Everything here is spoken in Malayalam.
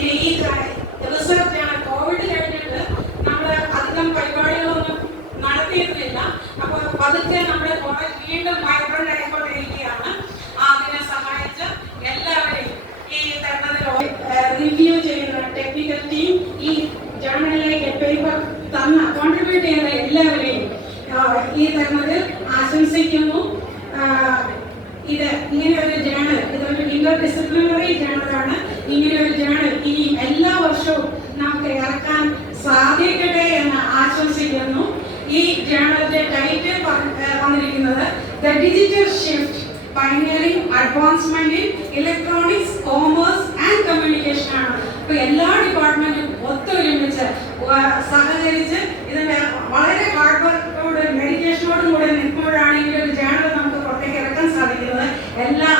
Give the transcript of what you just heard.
ഇനി ഈ റിസർച്ചാണ് കോവിഡ് കഴിഞ്ഞിട്ട് നമ്മൾ അധികം പരിപാടികളൊന്നും നടത്തിയിരുന്നില്ല. അപ്പോൾ പതുക്കെ നമ്മുടെ കോളേജ് വീണ്ടും വൈബ്രന്റ് ആയിക്കൊണ്ടിരിക്കുകയാണ്. അതിനെ സഹായിച്ച എല്ലാവരെയും ഈ തരുണത്തിൽ റിവ്യൂ ചെയ്യുന്ന ടെക്നിക്കൽ ടീം, ഈ ജേർണലിലേക്ക് പേപ്പർ കോൺട്രിബ്യൂട്ട് ചെയ്യുന്ന എല്ലാവരെയും ഈ തരുണത്തിൽ ആശംസിക്കുന്നു. ഇത് ഇങ്ങനെ ഒരു ജേണൽ, ഇതൊരു ഇന്റർ ഡിസിപ്ലിനറി ജേണലാണ്. ഇങ്ങനെ ഒരു ജേണൽ ഇനി എല്ലാ വർഷവും നമുക്ക് ഇറക്കാൻ സാധിക്കട്ടെ എന്ന് ആശംസിക്കുന്നു. ഈ ജേണലിന്റെ ടൈറ്റിൽ വന്നിരിക്കുന്നത് the digital shift pioneering advancement in electronics, commerce and communication ആണ്. അപ്പൊ എല്ലാ ഡിപ്പാർട്ട്മെന്റും ഒത്തൊരുമിച്ച് സഹകരിച്ച് ഇതിന്റെ വളരെ ഹാർഡ് വർക്കോട് ഡെഡിക്കേഷനോടും കൂടെ നിൽക്കുമ്പോഴാണ് ഈ ഒരു ജേണൽ നമുക്ക് പുറത്തേക്ക് ഇറക്കാൻ സാധിക്കുന്നത്. എല്ലാ